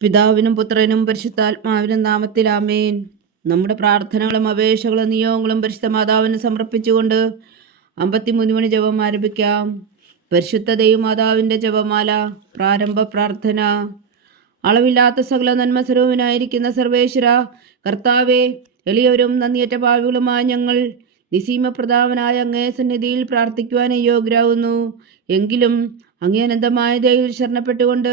പിതാവിനും പുത്രനും പരിശുദ്ധാത്മാവിനും നാമത്തിൽ ആമേൻ. നമ്മുടെ പ്രാർത്ഥനകളും അപേക്ഷകളും നിയോഗങ്ങളും പരിശുദ്ധ മാതാവിന് സമർപ്പിച്ചുകൊണ്ട് അമ്പത്തിമൂന്ന് മണി ജപം ആരംഭിക്കാം. പരിശുദ്ധ ദൈവമാതാവിന്റെ ജപമാല പ്രാരംഭ പ്രാർത്ഥന. അളവില്ലാത്ത സകല നന്മസ്വരൂപനായിരിക്കുന്ന സർവേശ്വര കർത്താവെ എളിയവരും നന്ദിയറ്റ ഭാവികളുമായ ഞങ്ങൾ നിസീമപ്രധാവനായ അങ്ങേ സന്നിധിയിൽ പ്രാർത്ഥിക്കുവാൻ യോഗ്യരാകുന്നു. എങ്കിലും അങ്ങേ അനന്തമായ ദയിൽ ശരണപ്പെട്ടുകൊണ്ട്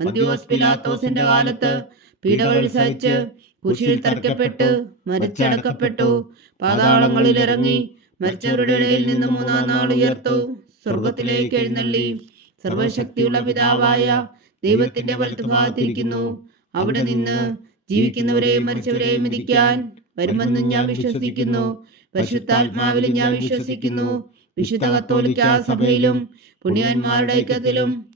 പന്തിയോസ് പിലാത്തോസിന്റെ കാലത്ത് പീഡകൾ സഹിച്ച് കുശിയിൽ തറയ്ക്കപ്പെട്ട് മരിച്ചടക്കപ്പെട്ടു പാതാളങ്ങളിൽ ഇറങ്ങി മരിച്ചവരുടെ ഇടയിൽ നിന്ന് മൂന്നാം നാൾ ഉയർത്തു സ്വർഗത്തിലേക്ക് എഴുന്നള്ളി. സർവശക്തിയുള്ള പിതാവായ ദൈവത്തിന്റെ വലത്തുഭാഗത്തിരിക്കുന്നു. അവിടെ നിന്ന് ജീവിക്കുന്നവരെയും മരിച്ചവരെയും വിധിക്കാൻ വരുമെന്ന് ഞാൻ വിശ്വസിക്കുന്നു. പരിശുദ്ധാത്മാവിലും ഞാൻ വിശ്വസിക്കുന്നു. വിശുദ്ധ കത്തോലിക്ക സഭയിലും പുണ്യന്മാരുടെ ഐക്യത്തിലും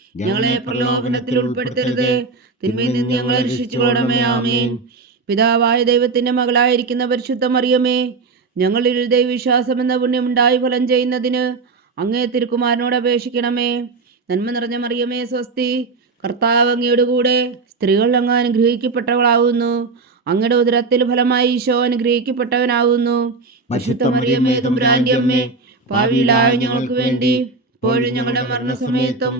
ഞങ്ങളെ പ്രലോഭനത്തിൽ ഉൾപ്പെടുത്തരുത്. തിന്മയിൽ നിന്ന് ഞങ്ങളെ രക്ഷിച്ചു കൊള്ളണമേ ആമേൻ. പിതാവായ ദൈവത്തിന്റെ മകളായിരിക്കുന്ന പരിശുദ്ധ മറിയമേ ഞങ്ങളിൽ ദൈവവിശ്വാസം എന്ന പുണ്യം ഉണ്ടായി ഫലം ചെയ്യുന്നതിന് അങ്ങേ തിരുക്കുമാരനോട് അപേക്ഷിക്കണമേ. നന്മ നിറഞ്ഞ മറിയമേ സ്വസ്തി. കർത്താവ് അങ്ങയുടെ കൂടെ സ്ത്രീകൾ അങ്ങ് അനുഗ്രഹിക്കപ്പെട്ടവളാവുന്നു. അങ്ങയുടെ ഉദരത്തിൽ ഫലമായി ഈശോ അനുഗ്രഹിക്കപ്പെട്ടവനാകുന്നു പരിശുദ്ധ മറിയമേ തമ്പുരാന്റെ അമ്മേ ഭാവിയിലായ ഞങ്ങൾക്ക് വേണ്ടി ഇപ്പോഴും ഞങ്ങളുടെ മരണസമയത്തും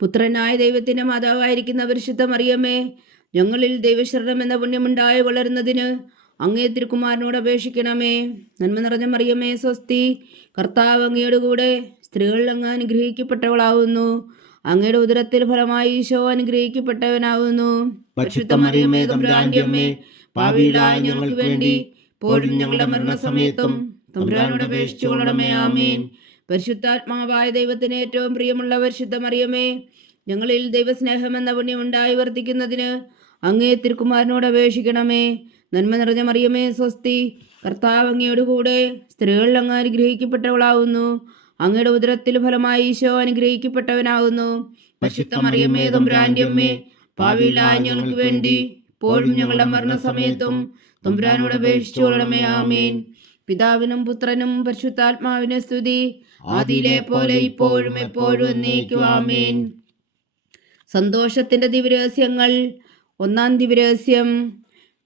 പുത്രനായ ദൈവത്തിന്റെ മാതാവായിരിക്കുന്ന പരിശുദ്ധ മറിയമ്മേ ഞങ്ങളിൽ ദൈവശരണം എന്ന പുണ്യമുണ്ടായി വളരുന്നതിന് അങ്ങേ തിരുക്കുമാരനോട് അപേക്ഷിക്കണമേ. നന്മ നിറഞ്ഞ മറിയമ്മേ സ്വസ്തി കർത്താവ് അങ്ങയുടെ കൂടെ സ്ത്രീകളിൽ അങ്ങ് അനുഗ്രഹിക്കപ്പെട്ടവളാവുന്നു. അങ്ങയുടെ ഉദരത്തിൽ ഫലമായി ഈശോ അനുഗ്രഹിക്കപ്പെട്ടവനാവുന്നു. പരിശുദ്ധ മറിയമേ ഞങ്ങൾക്ക് വേണ്ടി പോലും ഞങ്ങളുടെ മരണസമയത്തും തമ്പുരാനോട് അപേക്ഷിച്ചു കൊള്ളണമേ ആമേൻ. പരിശുദ്ധാത്മാവായ ദൈവത്തിന് ഏറ്റവും പ്രിയമുള്ള പരിശുദ്ധ മറിയമേ ഞങ്ങളിൽ ദൈവസ്നേഹം എന്ന പുണ്യം ഉണ്ടായി വർദ്ധിക്കുന്നതിന് അങ്ങേ തിരുക്കുമാരനോട് അപേക്ഷിക്കണമേ. നന്മ നിറഞ്ഞ മറിയമേ സ്വസ്തി കർത്താവ് അങ്ങയോട് കൂടെ സ്ത്രീകളിൽ അങ്ങ് അനുഗ്രഹിക്കപ്പെട്ടവളാവുന്നു. അങ്ങയുടെ ഉദരത്തിൽ ഫലമായി ഈശോ അനുഗ്രഹിക്കപ്പെട്ടവനാകുന്നു പരിശുദ്ധ മറിയമ്മേ തമ്പുരാന്റെ അമ്മേ ഞങ്ങൾക്ക് വേണ്ടി ഇപ്പോഴും ഞങ്ങളുടെ മരണസമയത്തും തമ്പുരാനോട് അപേക്ഷിച്ചു ആമീൻ. പിതാവിനും പുത്രനും പരിശുദ്ധാത്മാവിനെ സ്തുതി. ആദിയിലെ പോലെ ഇപ്പോഴും എപ്പോഴും നീക്കുവാമേൻ സന്തോഷത്തിന്റെ ദിവരഹസ്യങ്ങൾ ഒന്നാം ദിവരഹസ്യം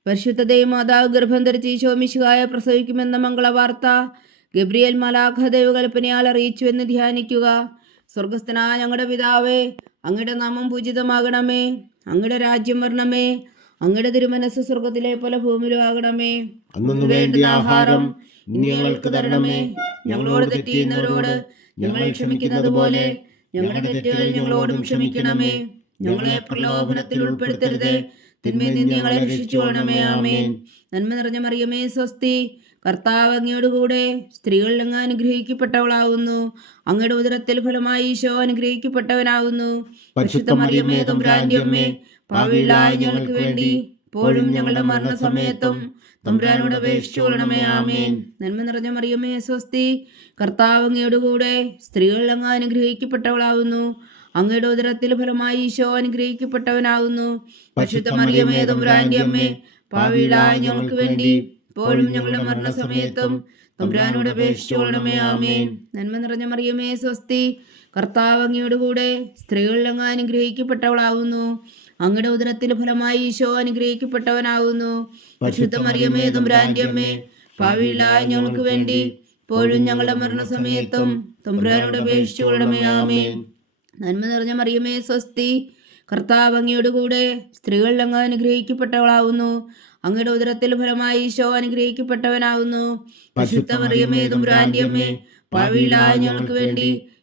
പരിശുദ്ധ ദൈവമാതാവ് ഗർഭം ധരിച്ച് ഈശോമിശുഹായ പ്രസവിക്കുമെന്ന മംഗളവാർത്ത. ഗബ്രിയേൽ മലാഖ ദൈവകൽപ്പനയാൽ അറിയിച്ചു എന്ന് ധ്യാനിക്കുക. സ്വർഗസ്ഥനായ ഞങ്ങളുടെ പിതാവേ അങ്ങയുടെ നാമം പൂജിതമാകണമേ. അങ്ങയുടെ രാജ്യം വരണമേ. അങ്ങയുടെ തിരുമനസ് സ്വർഗത്തിലെ പോലെ ഭൂമിയിലും ആകണമേ. അന്നു വേണ്ടുന്ന ആഹാരം ഇനി ഞങ്ങൾക്ക് തരണമേ. ഞങ്ങളോട് തെറ്റിയുന്നവരോട് ഞങ്ങൾ ക്ഷമിക്കുന്നത് പോലെ ഞങ്ങളുടെ തെറ്റുകൾ ഞങ്ങളോടും ക്ഷമിക്കണമേ. ഞങ്ങളെ പ്രലോഭനത്തിൽ ഉൾപ്പെടുത്തരുതേ. തിന്മയിൽ നിന്ന് ഞങ്ങളെ രക്ഷിച്ചു കൊള്ളണമേ ആമേൻ. നന്മ നിറഞ്ഞ മറിയമേ സ്വസ്തി. കർത്താവ് അങ്ങയുടെ കൂടെ സ്ത്രീകൾ അങ്ങ് അനുഗ്രഹിക്കപ്പെട്ടവളാകുന്നു അങ്ങയുടെ ഉദരത്തിൽ ഫലമായി ഈശോ അനുഗ്രഹിക്കപ്പെട്ടവനാകുന്നു പരിശുദ്ധ മറിയമേ തമ്പുരാന്റെ അമ്മേ ഭാവിയിലായ ഞങ്ങൾക്ക് വേണ്ടി ഇപ്പോഴും ഞങ്ങളുടെ മരണസമയത്തും തമ്പുരാനോട് അപേക്ഷിച്ചു കൊള്ളണമേ ആമേൻ. നന്മ നിറഞ്ഞ മറിയമ്മേ സ്വസ്തി. കർത്താവ് അങ്ങയുടെ കൂടെ സ്ത്രീകൾ അങ്ങ് അനുഗ്രഹിക്കപ്പെട്ടവളാവുന്നു അങ്ങയുടെ ഉദരത്തിൽ ഫലമായി ഈശോ അനുഗ്രഹിക്കപ്പെട്ടവനാകുന്നു. പരിശുദ്ധ മറിയമ്മേ തമ്പുരാന്റെ അമ്മേ പാവിയിലായ ഞങ്ങൾക്ക് വേണ്ടി ഇപ്പോഴും ഞങ്ങളുടെ മരണസമയത്തും തമ്പുരാനോട് അപേക്ഷിച്ചു കൊള്ളണമേ ആമേൻ. നന്മ നിറഞ്ഞ മറിയമ്മേ സ്വസ്തി. കർത്താവ് അങ്ങയോട് കൂടെ സ്ത്രീകൾ അങ്ങ് അനുഗ്രഹിക്കപ്പെട്ടവളാവുന്നു. അങ്ങയുടെ ഉദരത്തിൽ ഫലമായി ഈശോ അനുഗ്രഹിക്കപ്പെട്ടവനാവുന്നു. പരിശുദ്ധ മറിയമേ തമ്പുരാന്റെ അമ്മേ ഭാവിയിലായ ഞങ്ങൾക്ക് വേണ്ടി ഇപ്പോഴും ഞങ്ങളുടെ മരണസമയത്തും തമ്പുരാനോട് അപേക്ഷിച്ചു കൊള്ളണമയാമേ നന്മ നിറഞ്ഞ മറിയമേ സ്വസ്തി കർത്താവ് അങ്ങയോട് കൂടെ സ്ത്രീകളിൽ അങ്ങ് അനുഗ്രഹിക്കപ്പെട്ടവളാവുന്നു. അങ്ങയുടെ ഉദരത്തിൽ ഫലമായി ഈശോ അനുഗ്രഹിക്കപ്പെട്ടവനാവുന്നു. പരിശുദ്ധ മറിയമേ തമ്പുരാന്റെ അമ്മേ ഞങ്ങൾക്ക് വേണ്ടി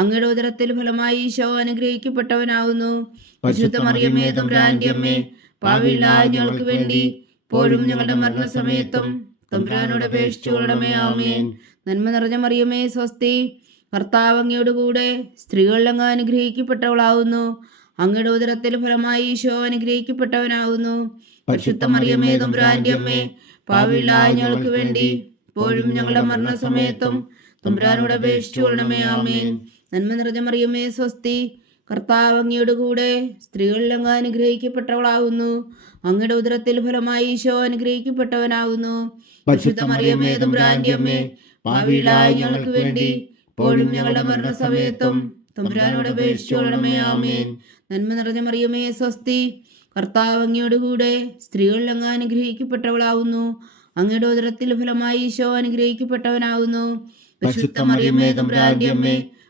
അങ്ങയുടെ ഉദരത്തിൽ ഫലമായി ഈശോ അനുഗ്രഹിക്കപ്പെട്ടവനാവുന്നു. തമ്പുരാന്റെ അമ്മേ ഞങ്ങൾക്ക് വേണ്ടി ഇപ്പോഴും ഞങ്ങളുടെ മരണസമയത്തും തമ്പുരാനോട് അപേക്ഷിച്ചു കൊള്ളണമേ ആമേൻ. നന്മ നിറഞ്ഞ മറിയമേ സ്വസ്തി കർത്താവ് അങ്ങയോടുകൂടെ സ്ത്രീകളിൽ അങ്ങ് അനുഗ്രഹിക്കപ്പെട്ടവളാവുന്നു. അങ്ങയുടെ ഉദരത്തിൽ ഫലമായി ഈശോ അനുഗ്രഹിക്കപ്പെട്ടവനാവുന്നു. പരിശുദ്ധ മറിയമേ തമ്പുരാന്റെ അമ്മേ പാവിയിലായ ഞങ്ങൾക്ക് വേണ്ടി ഇപ്പോഴും ഞങ്ങളുടെ മരണസമയത്തും തമ്പുരാനോട് അപേക്ഷിച്ചു കൊള്ളണമേ ആമേൻ. നന്മ നിറഞ്ഞ മറിയമേ സ്വസ്തി. കർത്താവ് അങ്ങയുടെ കൂടെ സ്ത്രീകളിൽ അങ്ങ് അനുഗ്രഹിക്കപ്പെട്ടവളാവുന്നു. അങ്ങയുടെ ഉദരത്തിൽ ഫലമായി ഈശോ അനുഗ്രഹിക്കപ്പെട്ടവനാവുന്നു. പരിശുദ്ധ മറിയമേ തമ്പുരാന്റെ അമ്മേ പാവിയിലായ ഞങ്ങൾക്ക് വേണ്ടി ഇപ്പോഴും ഞങ്ങളുടെ മരണസമയത്തും തമ്പുരാനോട് അപേക്ഷിച്ചോളണമേ ആമേൻ. നന്മ നിറഞ്ഞ മറിയമേ സ്വസ്തി. കർത്താവ് അങ്ങയുടെ കൂടെ സ്ത്രീകളിൽ അങ്ങ് അനുഗ്രഹിക്കപ്പെട്ടവളാവുന്നു. അങ്ങയുടെ ഉദരത്തിൽ ഫലമായി ഈശോ അനുഗ്രഹിക്കപ്പെട്ടവനാവുന്നു. പരിശുദ്ധ മറിയമേ തമ്പുരാന്റെ അമ്മേ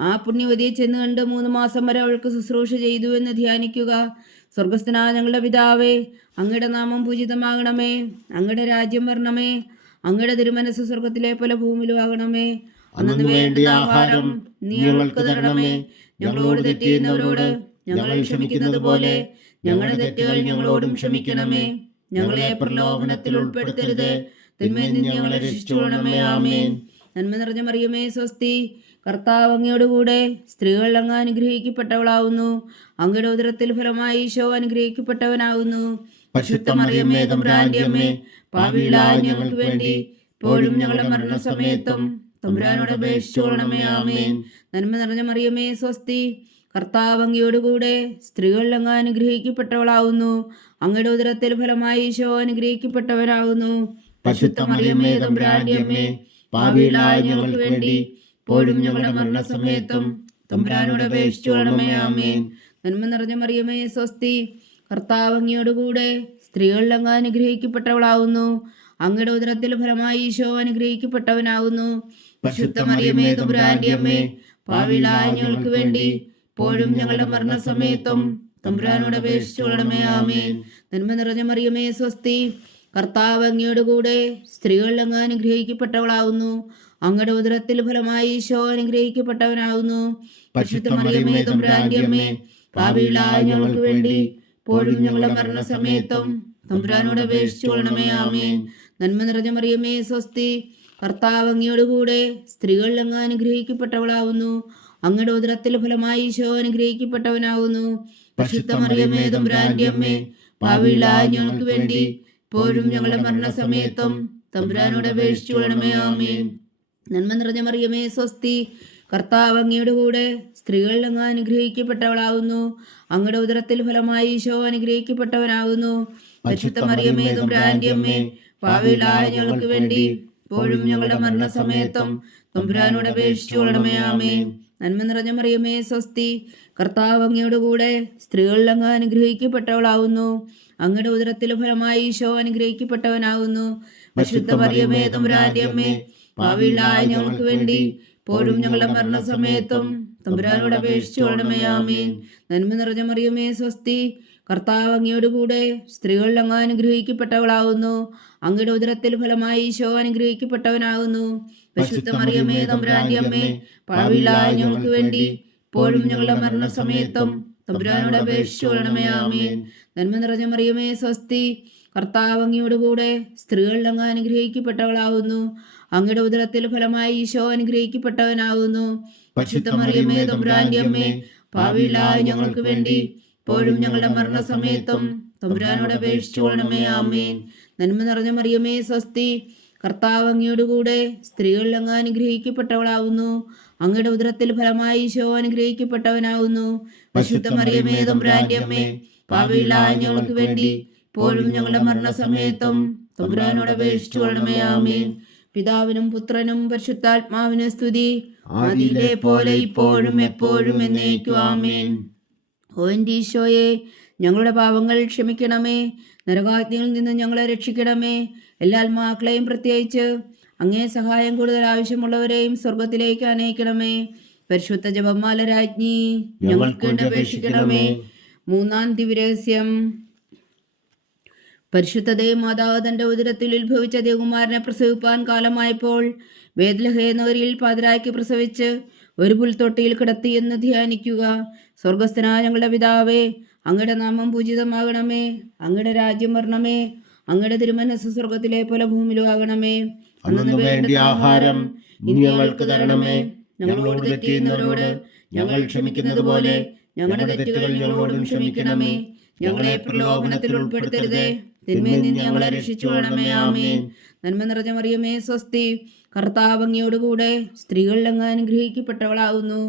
ആ പുണ്യവതിയെ ചെന്ന് കണ്ട് മൂന്ന് മാസം വരെ അവൾക്ക് ശുശ്രൂഷ ചെയ്തു എന്ന് ധ്യാനിക്കുക. സ്വർഗസ്ഥനായ ഞങ്ങളുടെ പിതാവേ അങ്ങയുടെ നാമം പൂജിതമാകണമേ. അങ്ങയുടെ രാജ്യം വരണമേ. അങ്ങയുടെ തിരുമനസ് സ്വർഗത്തിലെ പോലെ ഭൂമിയിലും ആകണമേ അന്നു വേണ്ടിയ ആഹാരം നീ ഞങ്ങൾക്ക് തരണമേ. ഞങ്ങളോട് തെറ്റിയുന്നവരോട് ഞങ്ങൾ ക്ഷമിക്കുന്നത് പോലെ ഞങ്ങളുടെ തെറ്റുകൾ ഞങ്ങളോടും ക്ഷമിക്കണമേ. ഞങ്ങളെ പ്രലോഭനത്തിൽ ഉൾപ്പെടുത്തരുത്. തിന്മയിൽ നിന്ന് ഞങ്ങളെ രക്ഷിച്ചുകൊള്ളണമേ. ആമേൻ. നന്മ നിറഞ്ഞ മറിയമേ സ്വസ്തി. കർത്താവ് അങ്ങയോടുകൂടെ സ്ത്രീകൾ അങ്ങ് അനുഗ്രഹിക്കപ്പെട്ടവളാവുന്നു. അങ്ങയുടെ ഉദരത്തിൽ ഫലമായി ഈശോ അനുഗ്രഹിക്കപ്പെട്ടവനാകുന്നു പരിശുദ്ധ മറിയമ്മേ തമ്പുരാന്റെ അമ്മേ പാവിയിലായ ഞങ്ങൾക്ക് വേണ്ടി ഇപ്പോഴും ഞങ്ങളുടെ മരണസമയത്തും തമ്പുരാനോട് അപേക്ഷിച്ചോളണമേ ആമേൻ. നന്മ നിറഞ്ഞ മറിയമേ സ്വസ്തി കർത്താവ് അങ്ങയോടുകൂടെ സ്ത്രീകളിൽ അങ്ങ് അനുഗ്രഹിക്കപ്പെട്ടവളാവുന്നു. അങ്ങയുടെ ഉദരത്തിൽ ഫലമായി ഈശോ അനുഗ്രഹിക്കപ്പെട്ടവനാകുന്നു പരിശുദ്ധ മറിയമ്മേ തമ്പുരാന്റെ അമ്മേ പാപികളായ ഞങ്ങൾക്ക് വേണ്ടി ഇപ്പോഴും ഞങ്ങളുടെ മരണസമയത്തും തമ്പുരാനോട് അപേക്ഷിച്ചു കൊള്ളണമേ ആമേൻ. നന്മ നിറഞ്ഞ മറിയമേ സ്വസ്തി. കർത്താവ് അങ്ങയോട് കൂടെ സ്ത്രീകളിൽ അങ്ങ് അനുഗ്രഹിക്കപ്പെട്ടവളാവുന്നു. അങ്ങയുടെ ഉദരത്തിൽ ഫലമായി ഈശോ അനുഗ്രഹിക്കപ്പെട്ടവനാവുന്നു. പരിശുദ്ധ മറിയമേ തമ്പുരാന്റെ അമ്മേ പാവിലായ ഞങ്ങൾക്ക് വേണ്ടി ഇപ്പോഴും ഞങ്ങളുടെ മരണസമയത്തും തമ്പുരാനോട് അപേക്ഷിച്ചു കൊള്ളണമേ ആമേൻ. നന്മ നിറഞ്ഞ മറിയമേ സ്വസ്തി. കർത്താവ് അങ്ങയോട് കൂടെ സ്ത്രീകളിൽ അങ്ങ് അനുഗ്രഹിക്കപ്പെട്ടവളാവുന്നു. അങ്ങയുടെ ഉദരത്തിൽ ഫലമായി ഈശോ അനുഗ്രഹിക്കപ്പെട്ടവനാകുന്നു. പരിശുദ്ധ മറിയമേ തമ്പുരാന്റെ അമ്മേ പാപികളായ ഞങ്ങൾക്ക് വേണ്ടി പോഴും ഞങ്ങളുടെ മരണസമയത്തും തമ്പുരാനോട് അപേക്ഷിച്ചു കൊള്ളണമേ ആമേ നന്മ നിറഞ്ഞ മറിയമേ സ്വസ്തി കർത്താവ് അങ്ങയോട് കൂടെ സ്ത്രീകളിൽ അങ്ങ് അനുഗ്രഹിക്കപ്പെട്ടവളാവുന്നു. അങ്ങയുടെ ഉദരത്തിൽ ഫലമായി ഈശോ അനുഗ്രഹിക്കപ്പെട്ടവനാകുന്നു പരിശുദ്ധ മറിയമേ തമ്പുരാന്റെ അമ്മേ പാവിളായ ഞങ്ങൾക്ക് വേണ്ടി ഇപ്പോഴും ഞങ്ങളുടെ മരണസമയത്തും തമ്പുരാനോട് അപേക്ഷിച്ചു കൊള്ളണമേ ആമേൻ. നന്മ നിറഞ്ഞ മറിയമേ സ്വസ്തി. കർത്താവ് അങ്ങയുടെ കൂടെ സ്ത്രീകളിൽ അങ്ങ് അനുഗ്രഹിക്കപ്പെട്ടവളാവുന്നു. അങ്ങയുടെ ഉദരത്തിൽ ഫലമായി ഈശോ അനുഗ്രഹിക്കപ്പെട്ടവനാകുന്നു പരിശുദ്ധ മറിയമേ തമ്പുരാന്റെ അമ്മേ പാവികളായ ഞങ്ങൾക്ക് വേണ്ടി ഇപ്പോഴും ഞങ്ങളുടെ മരണസമയത്തും തുമ്പ്രാനോട് അപേക്ഷിച്ചു കൊള്ളണമേ ആമേൻ നന്മ നിറഞ്ഞ മറിയമേ സ്വസ്തി. കർത്താവ് അങ്ങയുടെ കൂടെ സ്ത്രീകളിൽ അങ്ങ് അനുഗ്രഹിക്കപ്പെട്ടവളാവുന്നു. അങ്ങയുടെ ഉദരത്തിൽ ഫലമായി ഈശോ അനുഗ്രഹിക്കപ്പെട്ടവനാകുന്നു പരിശുദ്ധ മറിയമേ തമ്പുരാന്റെ അമ്മേ പാവികളായ ഞങ്ങൾക്ക് വേണ്ടി ഇപ്പോഴും ഞങ്ങളുടെ മരണസമയത്തും. തമ്പുരാനോട് അപേക്ഷിച്ചു കൊള്ളണമേ നന്മ നിറഞ്ഞ മറിയമേ സ്വസ്തി. കർത്താവ് അങ്ങയോടുകൂടെ സ്ത്രീകളിൽ അങ്ങ് അനുഗ്രഹിക്കപ്പെട്ടവളാവുന്നു. അങ്ങയുടെ ഉദരത്തിൽ ഫലമായി ഈശോ അനുഗ്രഹിക്കപ്പെട്ടവനാകുന്നു പരിശുദ്ധ മറിയമേ തമ്പുരാന്റെ അമ്മേ പാവിലായ ഞങ്ങൾക്ക് വേണ്ടി ഇപ്പോഴും ഞങ്ങളുടെ മരണസമയത്തും. തമ്പുരാനോട് അപേക്ഷിച്ചു കൊള്ളണമേ ആമേൻ. നന്മ നിറഞ്ഞ മറിയമേ സ്വസ്തി. കർത്താവ് അങ്ങയോടുകൂടെ സ്ത്രീകളിൽ അങ്ങ് അനുഗ്രഹിക്കപ്പെട്ടവളാവുന്നു. അങ്ങയുടെ ഉദരത്തിൽ ഫലമായി ഈശോ അനുഗ്രഹിക്കപ്പെട്ടവനാകുന്നു. തമ്പുരാന്റെ അമ്മേ ഞങ്ങൾക്ക് വേണ്ടി ഇപ്പോഴും ഞങ്ങളുടെ മരണസമയത്തും തമ്പുരാനോട് അപേക്ഷിച്ചു കൊള്ളണമേ ആമേൻ. നന്മ നിറഞ്ഞ മറിയമേ സ്വസ്തി കർത്താവ് അങ്ങയോടുകൂടെ സ്ത്രീകളിൽ അങ്ങ് അനുഗ്രഹിക്കപ്പെട്ടവളാവുന്നു. അങ്ങയുടെ ഉദരത്തിൽ ഫലമായി ഈശോ അനുഗ്രഹിക്കപ്പെട്ടവനാവുന്നു. പരിശുദ്ധ മറിയമേ തമ്പുരാന്റെ അമ്മേ പാവിലായ ഞങ്ങൾക്ക് വേണ്ടി ഇപ്പോഴും ഞങ്ങളുടെ മരണസമയത്തും തമ്പുരാനോട് അപേക്ഷിച്ചു കൊള്ളണമേ ആമേൻ. പിതാവിനും പുത്രനും പരിശുദ്ധാത്മാവിന് സ്തുതി. അതിലെ പോലെ ഇപ്പോഴും എപ്പോഴും എന്നേക്കും ആമേൻ. ഓ എന്റെ ഈശോയെ ഞങ്ങളുടെ പാപങ്ങൾ ക്ഷമിക്കണമേ. നരകാജ്ഞയിൽ നിന്ന് ഞങ്ങളെ രക്ഷിക്കണമേ. എല്ലാ ആത്മാക്കളെയും പ്രത്യേകിച്ച് അങ്ങേ സഹായം കൂടുതൽ ആവശ്യമുള്ളവരെയും സ്വർഗത്തിലേക്ക് അനയിക്കണമേ പരിശുദ്ധ ജപമാല രാജ്ഞി ഞങ്ങൾക്ക് അപേക്ഷിക്കണമേ. മൂന്നാം ദിവരഹസ്യം പരിശുദ്ധ ദേവമാതാവ് തന്റെ ഉദരത്തിൽ ഉത്ഭവിച്ച ദേവകുമാരനെ പ്രസവിപ്പാൻ കാലമായപ്പോൾ വേദലഹേ നഗരിയിൽ പാതിരായ്ക്ക് പ്രസവിച്ച് ഒരു പുൽത്തൊട്ടിയിൽ കിടത്തി എന്ന് ധ്യാനിക്കുക. സ്വർഗസ്ഥനായ ഞങ്ങളുടെ പിതാവേ അങ്ങയുടെ നാമം പൂജിതമാകണമേ. അങ്ങയുടെ രാജ്യം വരണമേ. അങ്ങയുടെ തിരുമനസ് സ്വർഗത്തിലെ പോലെ ഭൂമിയിലും ആകണമേ. അന്നു ആഹാരം ഞങ്ങൾക്ക് തരണമേ. ഞങ്ങളോട് തെറ്റിയുന്നവരോട് ഞങ്ങൾ ക്ഷമിക്കുന്നത് പോലെ ഞങ്ങളുടെ തെറ്റുകൾ ഞങ്ങളോടും ക്ഷമിക്കണമേ. ഞങ്ങളെ പ്രലോഭനത്തിൽ ഉൾപ്പെടുത്തരുതേ. തിന്മയിൽ നിന്ന് ഞങ്ങളെ രക്ഷിച്ചു വേണമേ ആമേൻ. നന്മ നിറഞ്ഞ മറിയമേ സ്വസ്തി. കർത്താവ് അങ്ങയോടുകൂടെ സ്ത്രീകളിൽ അങ്ങ് അനുഗ്രഹിക്കപ്പെട്ടവളാകുന്നു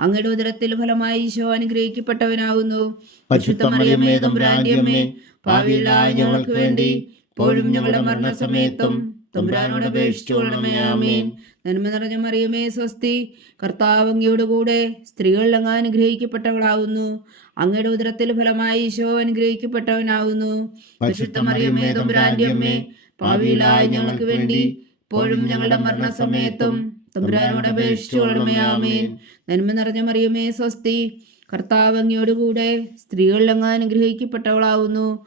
അങ്ങയുടെ ഉദരത്തിൽ ഫലമായി ഈശോ അനുഗ്രഹിക്കപ്പെട്ടവനാകുന്നു പരിശുദ്ധ മറിയമ്മേ തമ്പുരാന്റെ അമ്മേ പാവികളായ ഞങ്ങൾക്ക് വേണ്ടി ഇപ്പോഴും ഞങ്ങളുടെ മരണസമയത്തും തമ്പുരാനോട് അപേക്ഷിച്ചു കൊള്ളണമേ ആമേൻ. നന്മ നിറഞ്ഞ മറിയമേ സ്വസ്തി. കർത്താവ് കൂടെ സ്ത്രീകൾ അങ്ങ് അനുഗ്രഹിക്കപ്പെട്ടവളാവുന്നു. അങ്ങയുടെ ഉദരത്തിൽ ഫലമായി ഈശോ അനുഗ്രഹിക്കപ്പെട്ടവനാവുന്നു. പരിശുദ്ധ മറിയമേ തമ്പുരാന്റെ അമ്മേ പാവികളായ ഞങ്ങൾക്ക് വേണ്ടി ഇപ്പോഴും ഞങ്ങളുടെ മരണസമയത്തും തമ്പുരാനോട് അപേക്ഷിച്ചു കൊള്ളണമേ ആമേൻ. നന്മ നിറഞ്ഞ മറിയമേ സ്വസ്തി. കർത്താവ് കൂടെ സ്ത്രീകളിൽ അങ്ങ് അനുഗ്രഹിക്കപ്പെട്ടവളാവുന്നു.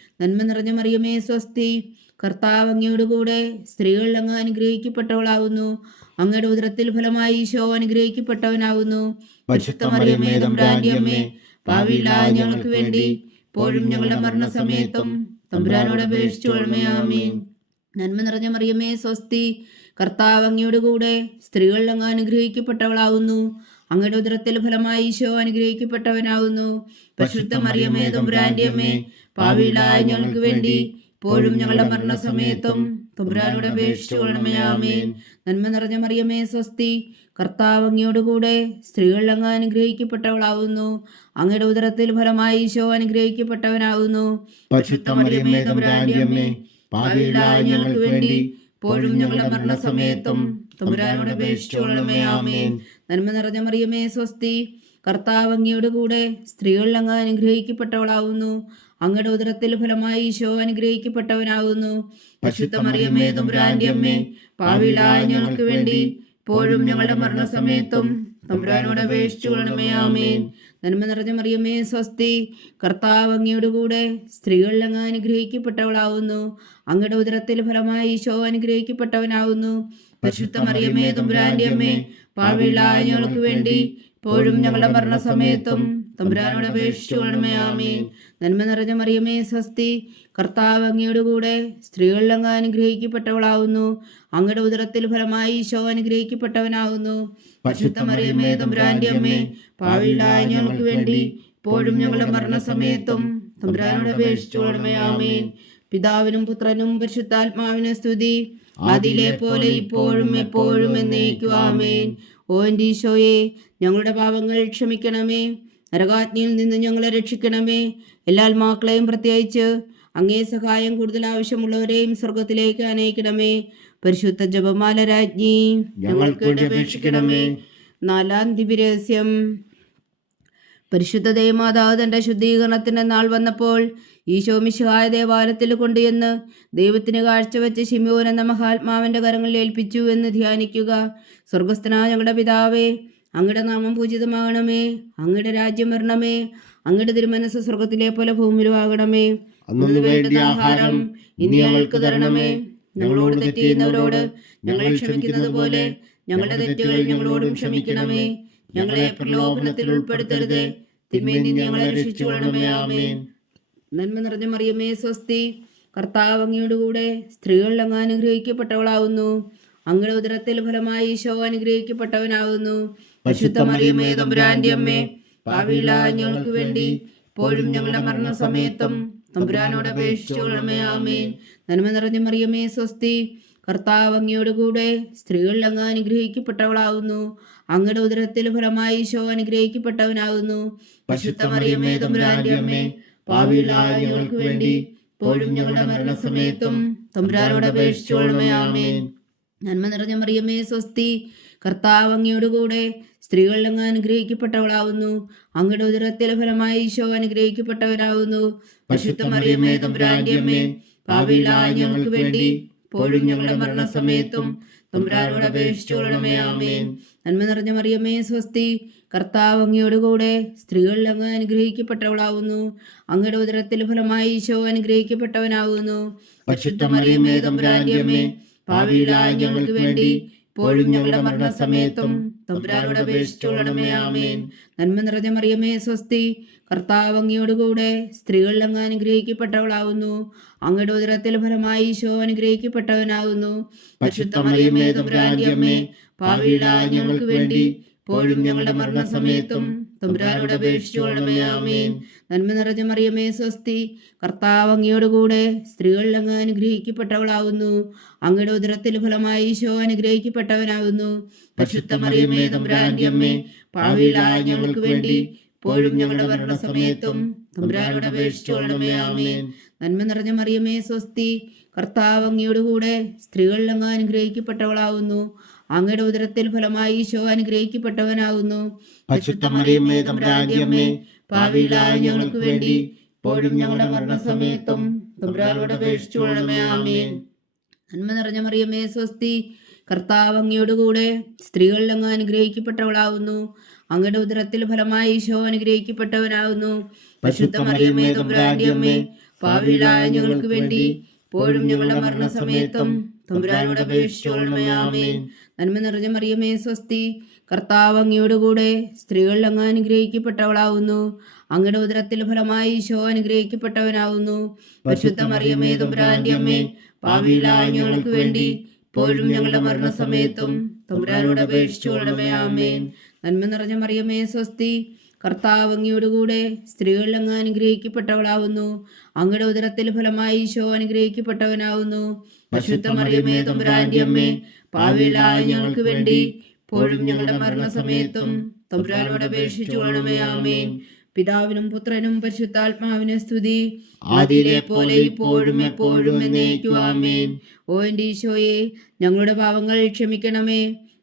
നന്മ നിറഞ്ഞ മറിയമേ സ്വസ്തി. കർത്താവ് അങ്ങയോടുകൂടെ സ്ത്രീകളിൽ അങ്ങ് അനുഗ്രഹിക്കപ്പെട്ടവളാകുന്നു അങ്ങയുടെ ഉദരത്തിൽ ഫലമായി ഈശോ അമ്മേ പാവികളായ ഞങ്ങൾക്ക് വേണ്ടി ഇപ്പോഴും ഞങ്ങളുടെ മരണസമയത്തും തമ്പുരാനോട് അപേക്ഷിച്ചു കൊള്ളണമേ നന്മ നിറഞ്ഞ മറിയമേ സ്വസ്തി. കർത്താവ് അങ്ങയോടുകൂടെ സ്ത്രീകളിൽ അങ്ങ് അനുഗ്രഹിക്കപ്പെട്ടവളാകുന്നു അങ്ങയുടെ ഉദരത്തിൽ ഫലമായി ഈശോ അനുഗ്രഹിക്കപ്പെട്ടവനാകുന്നു പരിശുദ്ധ മറിയമേ തമ്പുരാന്റെ അമ്മേ പാവികളായ ഞങ്ങൾക്ക് വേണ്ടി ഇപ്പോഴും ഞങ്ങളുടെ മരണസമയത്തും തമ്പുരാനോട് അപേക്ഷിച്ചു കൊള്ളണമയാമേ നന്മ നിറഞ്ഞ മറിയമേ സ്വസ്തി. കർത്താവ് അങ്ങയോടുകൂടെ സ്ത്രീകളിൽ അങ്ങ് അനുഗ്രഹിക്കപ്പെട്ടവളാവുന്നു. അങ്ങയുടെ ഉദരത്തിൽ ഫലമായി ഈശോ അനുഗ്രഹിക്കപ്പെട്ടവനാവുന്നു. ഞങ്ങൾക്ക് വേണ്ടി ഇപ്പോഴും ഞങ്ങളുടെ മരണസമയത്തും തമ്പുരാനോട് അപേക്ഷിച്ചു കൊള്ളണമേ നന്മ നിറഞ്ഞ മറിയമേ സ്വസ്തി. കർത്താവ് അങ്ങയോടുകൂടെ സ്ത്രീകളിൽ അങ്ങ് അനുഗ്രഹിക്കപ്പെട്ടവളാകുന്നു അങ്ങയുടെ ഉദരത്തിൽ ഫലമായി ഈശോ അനുഗ്രഹിക്കപ്പെട്ടവനാകുന്നു. പരിശുദ്ധ മറിയമ്മേ തമ്പുരാന്റെ അമ്മേ ഞങ്ങൾക്ക് വേണ്ടി ഇപ്പോഴും ഞങ്ങളുടെ മരണസമയത്തും തമ്പുരാനോട് അപേക്ഷിച്ചു കൊള്ളണമേ ആമേൻ. നന്മ നിറഞ്ഞ മറിയമ്മേ സ്വസ്തി കർത്താവ് അങ്ങയോടുകൂടെ സ്ത്രീകളിൽ അങ്ങ് അനുഗ്രഹിക്കപ്പെട്ടവളാവുന്നു. അങ്ങയുടെ ഉദരത്തിൽ ഫലമായി ഈശോ അനുഗ്രഹിക്കപ്പെട്ടവനാവുന്നു. പരിശുദ്ധ മറിയമ്മേ തമ്പുരാന്റെ അമ്മേ പാവികളായ ഞങ്ങൾക്ക് വേണ്ടി ഇപ്പോഴും ഞങ്ങളുടെ മരണസമയത്തും തമ്പുരാനോട് അപേക്ഷിച്ചു കൊള്ളണമേ ആമേൻ. നന്മ നിറഞ്ഞ മറിയമേ സ്വസ്തി കർത്താവ് അങ്ങയോടുകൂടെ സ്ത്രീകളിൽ അങ്ങ് അനുഗ്രഹിക്കപ്പെട്ടവളാവുന്നു. അങ്ങയുടെ ഉദരത്തിൽ ഫലമായി ഈശോ അനുഗ്രഹിക്കപ്പെട്ടവനാവുന്നു. പരിശുദ്ധ മറിയമേ തമ്പുരാന്റെ അമ്മേ പാവിയുടെ ഞങ്ങൾക്ക് വേണ്ടി. ഇപ്പോഴും ഞങ്ങളുടെ മരണസമയത്തും തമ്പുരാനോട് അപേക്ഷിച്ചു കൊള്ളണമേ ആമേൻ. പിതാവിനും പുത്രനും പരിശുദ്ധാത്മാവിനും സ്തുതി. അതിലെ പോലെ ഇപ്പോഴും എപ്പോഴും എന്നേക്കും ആമേൻ. ഓ ഓ എന്റെ ഈശോയെ ഞങ്ങളുടെ പാപങ്ങൾ ക്ഷമിക്കണമേ. നരകാജ്ഞയിൽ നിന്ന് ഞങ്ങളെ രക്ഷിക്കണമേ. എല്ലാ ആത്മാക്കളെയും പ്രത്യേകിച്ച് അങ്ങേ സഹായം കൂടുതൽ ആവശ്യമുള്ളവരെയും സ്വർഗത്തിലേക്ക് അനയിക്കണമേ പരിശുദ്ധ ജപമാല രാജ്ഞി ഞങ്ങൾക്ക് അപേക്ഷിക്കണമേ. നാലാം ദിവ്യരഹസ്യം. പരിശുദ്ധ ദേവമാതാവ് തന്റെ ശുദ്ധീകരണത്തിന്റെ നാൾ വന്നപ്പോൾ ഈശോ മിശിഹായ ദേവാലയത്തിൽ കൊണ്ടുചെന്ന് ദൈവത്തിന് കാഴ്ചവെച്ച് ശിമോൻ എന്ന മഹാത്മാവിന്റെ കരങ്ങളിൽ ഏൽപ്പിച്ചു എന്ന് ധ്യാനിക്കുക. സ്വർഗസ്ഥനായ ഞങ്ങളുടെ പിതാവേ അങ്ങയുടെ നാമം പൂജിതമാകണമേ. അങ്ങയുടെ രാജ്യം വരണമേ. അങ്ങയുടെ തിരുമനസ് സ്വർഗത്തിലെ പോലെ ഭൂമിയിലും ആകണമേ വേണ്ട ആഹാരം ഇനി ഞങ്ങൾക്ക് തരണമേ. ഞങ്ങളോട് തെറ്റ് ചെയ്യുന്നവരോട് ഞങ്ങൾ ക്ഷമിക്കുന്നത് പോലെ ഞങ്ങളുടെ തെറ്റുകൾ ഞങ്ങളോടും ക്ഷമിക്കണമേ. ഞങ്ങളെ പ്രലോഭനത്തിൽ ഉൾപ്പെടുത്തരുത്. തിന്മയിൽ നിന്ന് ഞങ്ങളെ രക്ഷിച്ചുകൊള്ളണമേ. ആമേൻ. നന്മ നിറഞ്ഞ മറിയമേ സ്വസ്തി. കർത്താവ് അങ്ങയോടുകൂടെ സ്ത്രീകൾ അങ്ങ് അനുഗ്രഹിക്കപ്പെട്ടവളാവുന്നു. അങ്ങയുടെ ഉദരത്തിൽ ഫലമായി ഈശോ അനുഗ്രഹിക്കപ്പെട്ടവനാകുന്നു പരിശുദ്ധ മറിയമേ തമ്പുരാന്റെ അമ്മേ പാവികളായ ഞങ്ങൾക്ക് വേണ്ടി ഇപ്പോഴും ഞങ്ങളുടെ മരണസമയത്തും തമ്പുരാനോട് അപേക്ഷിച്ചുകൊള്ളണമേ ആമേൻ. നന്മ നിറഞ്ഞ മറിയമേ സ്വസ്തി കർത്താവ് അങ്ങയോട് കൂടെ സ്ത്രീകൾ അങ്ങ് അനുഗ്രഹിക്കപ്പെട്ടവളാകുന്നു അങ്ങയുടെ ഉദരത്തിൽ ഫലമായി ഈശോ അനുഗ്രഹിക്കപ്പെട്ടവനാകുന്നു പരിശുദ്ധ മറിയമേ തമ്പുരാന്റെ അമ്മേ പാവികളായ ഞങ്ങൾക്ക് വേണ്ടി ഇപ്പോഴും ഞങ്ങളുടെ മരണസമയത്തും തമ്പുരാനോട് അപേക്ഷിച്ചുകൊള്ളണമേ ആമേൻ. നന്മ നിറഞ്ഞ മറിയമേ സ്വസ്തി. കർത്താവ് അങ്ങയോടുകൂടെ കൂടെ സ്ത്രീകൾ അങ്ങ് അനുഗ്രഹിക്കപ്പെട്ടവളാവുന്നു. അങ്ങയുടെ ഉദരത്തിലെ ഫലമായി ഈശോ അനുഗ്രഹിക്കപ്പെട്ടവരാവുന്നു. പരിശുദ്ധ മറിയമ്മേ തമ്പുരാന്റെ അമ്മേ പാപികളായ ഞങ്ങൾക്ക് വേണ്ടി പോഴും ഞങ്ങളുടെ മരണസമയത്തും തമ്പുരാനോട് അപേക്ഷിച്ചുകൊള്ളണമേ ആമേൻ. നന്മ നിറഞ്ഞ മറിയമേ സ്വസ്തി. കർത്താവ് അങ്ങയോടുകൂടെ കൂടെ സ്ത്രീകൾ അങ്ങ് അനുഗ്രഹിക്കപ്പെട്ടവളാവുന്നു. അങ്ങയുടെ ഉദരത്തിൽ ഫലമായി ഈശോ അനുഗ്രഹിക്കപ്പെട്ടവനാകുന്നു പരിശുദ്ധ മറിയമ്മേ തമ്പുരാന്റെ അമ്മേ പാവികളായ ഞങ്ങൾക്ക് വേണ്ടി ഇപ്പോഴും ഞങ്ങളുടെ മരണസമയത്തും തമ്പുരാനോട് അപേക്ഷിച്ചുകൊള്ളണമേ ആമേൻ. നന്മ നിറഞ്ഞ മറിയമേ സ്വസ്തി. കർത്താവ് അങ്ങയോട് കൂടെ സ്ത്രീകൾ അങ്ങ് അനുഗ്രഹിക്കപ്പെട്ടവളാവുന്നു. അങ്ങയുടെ ഉദരത്തിൽ ഫലമായി ഈശോ അനുഗ്രഹിക്കപ്പെട്ടവനാകുന്നു പരിശുദ്ധ മറിയമേ തമ്പുരാന്റെ അമ്മേ പാവികളായ ഞങ്ങൾക്ക് വേണ്ടി ഇപ്പോഴും ഞങ്ങളുടെ മരണസമയത്തും തമ്പുരാനോട് അപേക്ഷിച്ചുകൊള്ളണമേ ആമേൻ. നന്മ നിറഞ്ഞ മറിയമേ സ്വസ്തി. കർത്താവ് അങ്ങയോട് കൂടെ സ്ത്രീകൾ അങ്ങ് അനുഗ്രഹിക്കപ്പെട്ടവളാവുന്നു. അങ്ങയുടെ ഉദരത്തിൽ ഫലമായി ഈശോ അനുഗ്രഹിക്കപ്പെട്ടവനാവുന്നു. പരിശുദ്ധ മറിയമേ തമ്പുരാന്റെ അമ്മേ പാവിയിലായ ഞങ്ങൾക്ക് വേണ്ടി ഇപ്പോഴും ഞങ്ങളുടെ മരണസമയത്തും തമ്പുരാനോട് അപേക്ഷിച്ചുകൊള്ളണമേ ആമേൻ. നന്മ നിറഞ്ഞ മറിയമേ സ്വസ്തി. കർത്താവ് അങ്ങയോട് കൂടെ സ്ത്രീകൾ അങ്ങ് അനുഗ്രഹിക്കപ്പെട്ടവളാവുന്നു. അങ്ങയുടെ ഉദരത്തിൽ ഫലമായി ഈശോ അനുഗ്രഹിക്കപ്പെട്ടവനാകുന്നു. ഞങ്ങൾക്ക് വേണ്ടി ഇപ്പോഴും ഞങ്ങളുടെ മരണസമയത്തും തമ്പുരാനോട് അപേക്ഷിച്ചുകൊള്ളണമേ ആമേൻ. നന്മ നിറഞ്ഞ മറിയമേ സ്വസ്തി കർത്താവ് അങ്ങയുടെ കൂടെ സ്ത്രീകളിൽ അങ്ങ് അനുഗ്രഹിക്കപ്പെട്ടവളാവുന്നു. അങ്ങയുടെ ഉദരത്തിൽ ഫലമായി ഈശോ അനുഗ്രഹിക്കപ്പെട്ടവനാകുന്നു പരിശുദ്ധ മറിയമേ തമ്പുരാന്റെ അമ്മേ പാവികളായ ഞങ്ങൾക്ക് വേണ്ടി ഇപ്പോഴും ഞങ്ങളുടെ മരണസമയത്തും തമ്പുരാനോട് അപേക്ഷിച്ചുകൊള്ളണമേ ആമേൻ. നന്മ നിറഞ്ഞ മറിയമേ സ്വസ്തി. കർത്താവ് അങ്ങയോട് കൂടെ സ്ത്രീകളിൽ അങ്ങ് അനുഗ്രഹിക്കപ്പെട്ടവളാവുന്നു. അങ്ങയുടെ ഉദരത്തിൽ ഫലമായി ഈശോ അനുഗ്രഹിക്കപ്പെട്ടവനാവുന്നു. പരിശുദ്ധ മറിയമേ തമ്പുരാന്റെ അമ്മേ പാവികളായ ഞങ്ങൾക്ക് വേണ്ടി ഇപ്പോഴും ഞങ്ങളുടെ മരണസമയത്തും തുമ്പ്രാനോട് അപേക്ഷിച്ചുകൊള്ളണമേ ആമേൻ നന്മ നിറഞ്ഞ മറിയമേ സ്വസ്തി. കർത്താവ് അങ്ങയോട് കൂടെ സ്ത്രീകളിൽ അങ്ങ് അനുഗ്രഹിക്കപ്പെട്ടവളാവുന്നു. അങ്ങയുടെ ഉദരത്തിൽ ഫലമായി ഈശോ അനുഗ്രഹിക്കപ്പെട്ടവനാവുന്നു. പരിശുദ്ധ മറിയമേ തമ്പുരാന്റെ അമ്മേ. പാവികളായ ഞങ്ങൾക്ക് വേണ്ടി ഇപ്പോഴും ഞങ്ങളുടെ മരണസമയത്തും തമ്പുരാനോട് അപേക്ഷിച്ചു കൊള്ളണമേ ആമേൻ. പിതാവിനും പുത്രനും പരിശുദ്ധാത്മാവിനെ സ്തുതി. ആദ്യത്തെ പോലെ ഇപ്പോഴും എപ്പോഴും എന്നേക്കും ആമേൻ. ഓ എന്റെ ഈശോയെ ഞങ്ങളുടെ പാവങ്ങൾ ക്ഷമിക്കണമേ.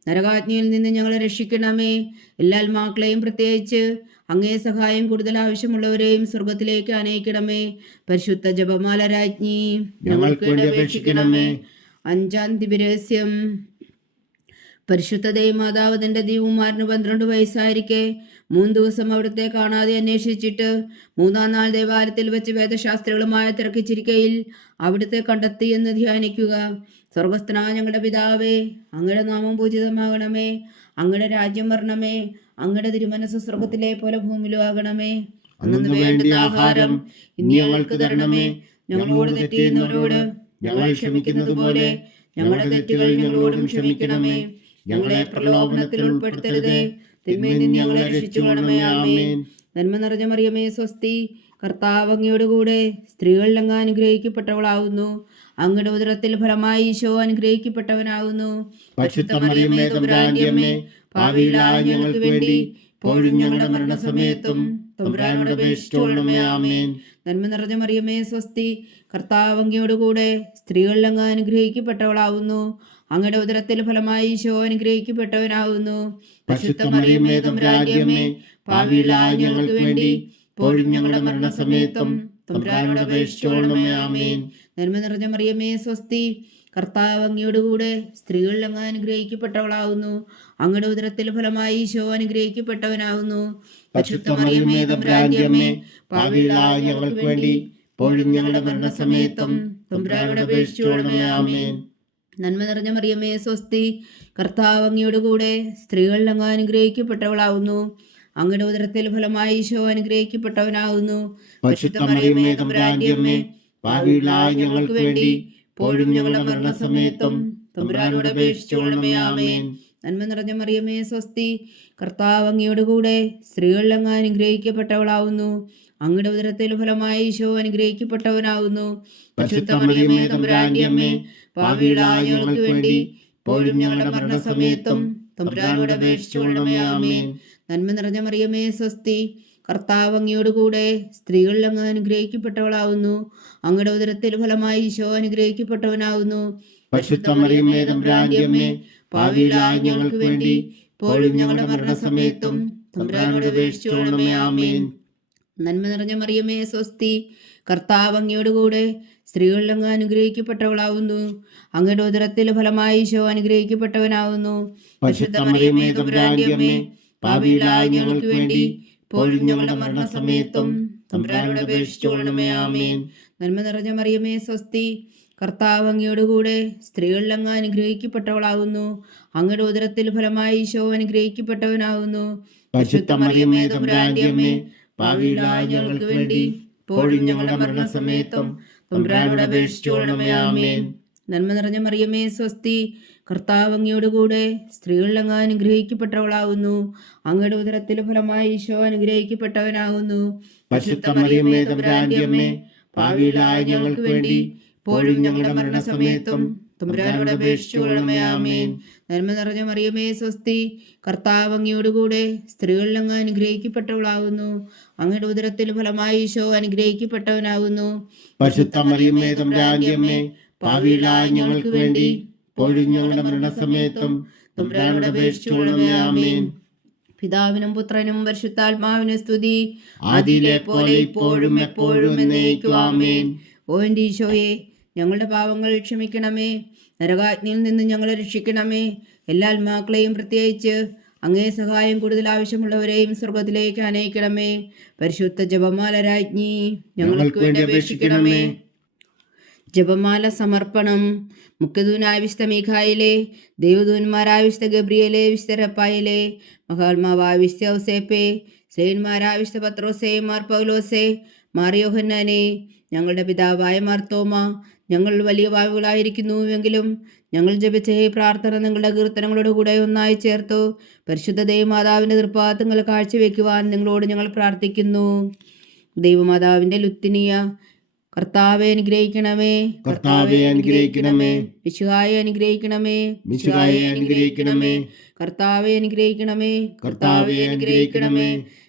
നരകാജ്ഞയിൽ നിന്ന് ഞങ്ങളെ രക്ഷിക്കണമേ. എല്ലാ ആത്മാക്കളെയും പ്രത്യേകിച്ച് അങ്ങേ സഹായം കൂടുതൽ ആവശ്യമുള്ളവരെയും സ്വർഗത്തിലേക്ക് അനയിക്കണമേ പരിശുദ്ധ ജപമാല രാജ്ഞി ഞങ്ങൾക്ക് വേണ്ടി അപേക്ഷിക്കണമേ. അഞ്ചാം ദിവരഹസ്യം. പരിശുദ്ധ ദൈവമാതാവ് തന്റെ ദൈവകുമാരന് പന്ത്രണ്ട് വയസ്സായിരിക്കെ. മൂന്ന് ദിവസം അവിടുത്തെ കാണാതെ അന്വേഷിച്ചിട്ട് മൂന്നാം നാൾ ദേവാലയത്തിൽ വെച്ച് വേദശാസ്ത്രികളുമായി തിരക്കിച്ചിരിക്കയിൽ അവിടുത്തെ കണ്ടെത്തി എന്ന് ധ്യാനിക്കുക. സ്വർഗസ്ഥനായ ഞങ്ങളുടെ പിതാവേ അങ്ങയുടെ നാമം പൂജിതമാകണമേ അങ്ങയുടെ രാജ്യം വരണമേ അങ്ങയുടെ തിരുമനസ് സ്വർഗത്തിലെ പോലെ ഭൂമിയിലും ആകണമേ. അന്നു വേണ്ടുന്ന ആഹാരം ഇനി ഞങ്ങൾക്ക് തരണമേ. ഞങ്ങളോട് തെറ്റ് ചെയ്യുന്നവരോട് ഞങ്ങൾ ക്ഷമിക്കുന്നത് പോലെ ഞങ്ങളുടെ തെറ്റുകൾ ഞങ്ങളോടും ക്ഷമിക്കണമേ. ഞങ്ങളെ പ്രലോഭനത്തിൽ ഉൾപ്പെടുത്തരുതേ. തിന്മയിൽ നിന്ന് ഞങ്ങളെ രക്ഷിച്ചുകൊള്ളണമേ. ആമേൻ. നന്മ നിറഞ്ഞ മറിയമേ സ്വസ്തി. കർത്താവ് അങ്ങയുടെ കൂടെ സ്ത്രീകൾ അങ്ങ് അനുഗ്രഹിക്കപ്പെട്ടവളാവുന്നു. അങ്ങയുടെ ഉദരത്തിൽ ഫലമായി ഈശോ അനുഗ്രഹിക്കപ്പെട്ടവനാകുന്നു പാപികളായ ഞങ്ങൾക്ക് വേണ്ടി ഇപ്പോഴും ഞങ്ങളുടെ മരണസമയത്തും തമ്പുരാനോട് ആമേൻ. നന്മ നിറഞ്ഞ മറിയമേ സ്വസ്തി. കർത്താവ് അങ്ങയോടുകൂടെ സ്ത്രീകളിൽ അങ്ങ് അനുഗ്രഹിക്കപ്പെട്ടവളാവുന്നു. അങ്ങയുടെ ഉദരത്തിൽ ഫലമായി ഈശോ അനുഗ്രഹിക്കപ്പെട്ടവനാവുന്നു. പരിശുദ്ധ മറിയമേ ഞങ്ങൾക്ക് വേണ്ടി ഇപ്പോഴും ഞങ്ങളുടെ മരണസമയത്തും തമ്പുരാനോട് അപേക്ഷിച്ചുകൊള്ളണമേ ആമേൻ. നന്മ നിറഞ്ഞ മറിയമേ സ്വസ്തി. കർത്താവ് അങ്ങയോടുകൂടെ സ്ത്രീകളിൽ അങ്ങ് അനുഗ്രഹിക്കപ്പെട്ടവളാവുന്നു. അങ്ങയുടെ ഉദരത്തിൽ ഫലമായി ഈശോ അനുഗ്രഹിക്കപ്പെട്ടവനാവുന്നു. ഞങ്ങൾക്ക് വേണ്ടി ഇപ്പോഴും ഞങ്ങളുടെ മരണസമയത്തും തമ്പുരാനോട് ആമേൻ. നന്മ നിറഞ്ഞ മറിയമേ സ്വസ്തി കർത്താവ് അങ്ങയോടുകൂടെ സ്ത്രീകളിൽ അങ്ങ് അനുഗ്രഹിക്കപ്പെട്ടവളാവുന്നു. അങ്ങയുടെ ഉദരത്തിൽ ഫലമായി ഈശോ അനുഗ്രഹിക്കപ്പെട്ടവനാവുന്നു. ഞങ്ങൾക്ക് വേണ്ടി ഇപ്പോഴും ഞങ്ങളുടെ മരണസമയത്തും തമ്പുരാനോട് ആമേൻ. നന്മ നിറഞ്ഞ മറിയമേ സ്വസ്തി. കർത്താവ് അങ്ങയോടുകൂടെ സ്ത്രീകളിൽ അങ്ങ് അനുഗ്രഹിക്കപ്പെട്ടവളാവുന്നു. അങ്ങയുടെ ഉദരത്തിൽ ഫലമായി ഈശോ അനുഗ്രഹിക്കപ്പെട്ടവനാവുന്നു. പരിശുദ്ധ മറിയമേ തമ്പുരാന്റെ അമ്മേ പാപികളായ ഞങ്ങൾക്ക് വേണ്ടി ഇപ്പോഴും ഞങ്ങളുടെ മരണസമയത്തും. തമ്പുരാനോട് അപേക്ഷിച്ചുകൊള്ളണമേ ആമേൻ. നന്മ നിറഞ്ഞ മറിയമേ സ്വസ്തി. കർത്താവ് അങ്ങയോടുകൂടെ സ്ത്രീകളിൽ അങ്ങ് അനുഗ്രഹിക്കപ്പെട്ടവളാവുന്നു. അങ്ങയുടെ ഉദരത്തിൽ ഫലമായി ഈശോ അനുഗ്രഹിക്കപ്പെട്ടവനാവുന്നു. പരിശുദ്ധ മറിയമേ തമ്പുരാന്റെ അമ്മേ പാപികളായ ഞങ്ങൾക്ക് വേണ്ടി ഇപ്പോഴും ഞങ്ങളുടെ മരണസമയത്തും തമ്പുരാനോട് അപേക്ഷിച്ചോളമേ ആമേൻ. നന്മ നിറഞ്ഞ മറിയമേ സ്വസ്തി. കർത്താവ് അങ്ങയോടുകൂടെ സ്ത്രീകളിൽ അങ്ങ് അനുഗ്രഹിക്കപ്പെട്ടവളാവുന്നു. അങ്ങയുടെ ഉദരത്തിൽ ഫലമായി ഈശോ അനുഗ്രഹിക്കപ്പെട്ടവനാവുന്നു. മറിയമേ തമ്പുരാന്റെ അമ്മേ പാപികളായ ഞങ്ങൾക്ക് വേണ്ടി ഇപ്പോഴും ഞങ്ങളുടെ മരണസമയത്തും തമ്പുരാനോട് അപേക്ഷിച്ചോളണമേ ആമേൻ. നന്മ നിറഞ്ഞ മറിയമേ സ്വസ്തി. കർത്താവ് അങ്ങയോടുകൂടെ സ്ത്രീകളിൽ അങ്ങ് അനുഗ്രഹിക്കപ്പെട്ടവളാകുന്നു. അങ്ങയുടെ ഉദരത്തിൽ ഫലമായി ഈശോ അനുഗ്രഹിക്കപ്പെട്ടവനാകുന്നു. തമ്പുരാന്റെ അമ്മേ ഞങ്ങൾക്ക് വേണ്ടി ഇപ്പോഴും ഞങ്ങളുടെ മരണസമയത്തും തമ്പുരാനോട് അപേക്ഷിച്ചുകൊള്ളണമേ ആമേൻ. നന്മ നിറഞ്ഞ മറിയമേ സ്വസ്തി കർത്താവ് അങ്ങയോടുകൂടെ സ്ത്രീകളിൽ അങ്ങ് അനുഗ്രഹിക്കപ്പെട്ടവളാകുന്നു. അങ്ങയുടെ ഉദരത്തിൽ ഫലമായി ഈശോ അനുഗ്രഹിക്കപ്പെട്ടവനാകുന്നു. പരിശുദ്ധ മറിയമേ തമ്പുരാന്റെ അമ്മേ പാപികളായ ഞങ്ങൾക്ക് വേണ്ടി ഇപ്പോഴും ഞങ്ങളുടെ മരണസമയത്തും തമ്പുരാനോട് അപേക്ഷിച്ചുകൊള്ളണമേ ആമേൻ. നന്മ നിറഞ്ഞ മറിയമേ സ്വസ്തി. കർത്താവ് അങ്ങയോടുകൂടെ സ്ത്രീകളിൽ അങ്ങ് അനുഗ്രഹിക്കപ്പെട്ടവളാകുന്നു അങ്ങയുടെ ഉദരത്തിൽ ഫലമായി ഈശോ അനുഗ്രഹിക്കപ്പെട്ടവനാകുന്നു പരിശുദ്ധ മറിയമേ തമ്പുരാന്റെ അമ്മേ പാപികളായ ഞങ്ങൾക്ക് വേണ്ടി ഇപ്പോഴും ഞങ്ങളുടെ മരണസമയത്തും തമ്പുരാനോട് ആമേൻ. പിതാവിനും പുത്രനും പരിശുദ്ധാത്മാവിനും സ്തുതി. ആദിയിലെ പോലെ ഇപ്പോഴും എപ്പോഴും എന്നേക്കും ആമേൻ. ഓ എന്റെ ഈശോയെ ഞങ്ങളുടെ പാവങ്ങൾ ക്ഷമിക്കണമേ. നരകാജ്ഞയിൽ നിന്ന് ഞങ്ങളെ രക്ഷിക്കണമേ. എല്ലാ ആത്മാക്കളെയും പ്രത്യേകിച്ച് അങ്ങേ സഹായം കൂടുതൽ ആവശ്യമുള്ളവരെയും സ്വർഗത്തിലേക്ക് അനയിക്കണമേ പരിശുദ്ധ ജപമാല രാജ്ഞി ഞങ്ങൾക്ക് വേണ്ടി അപേക്ഷിക്കണമേ. ജപമാല സമർപ്പണം. മുഖ്യദൂനായ വിശുദ്ധ മീഖായിലെ ദൈവദൂന്മാരായ ഗബ്രിയലെ വിശുദ്ധ റപ്പായിലെ മഹാത്മാവായ വിശുദ്ധ ഔസേപ്പെ പത്രോസെ മാർ പൗലോസെ മാറിയോഹന്നാനെ ഞങ്ങളുടെ പിതാവായ മാർത്തോമ ഞങ്ങൾ വലിയ വാവുകളായിരിക്കുന്നുവെങ്കിലും ഞങ്ങൾ ജപിച്ച ഈ പ്രാർത്ഥന നിങ്ങളുടെ കീർത്തനങ്ങളോട് കൂടെ ഒന്നായി ചേർത്തു പരിശുദ്ധ ദൈവമാതാവിന്റെ തൃപ്പാദങ്ങൾ കാഴ്ചവെക്കുവാൻ നിങ്ങളോട് ഞങ്ങൾ പ്രാർത്ഥിക്കുന്നു. ദൈവമാതാവിന്റെ ലുത്തിനിയ കർത്താവെ അനുഗ്രഹിക്കണമേ. കർത്താവെ അനുഗ്രഹിക്കണമേ. വിശുഹായെ അനുഗ്രഹിക്കണമേ. മിശുഹായെ അനുഗ്രഹിക്കണമേ. കർത്താവെ അനുഗ്രഹിക്കണമേ. കർത്താവെ അനുഗ്രഹിക്കണമേ.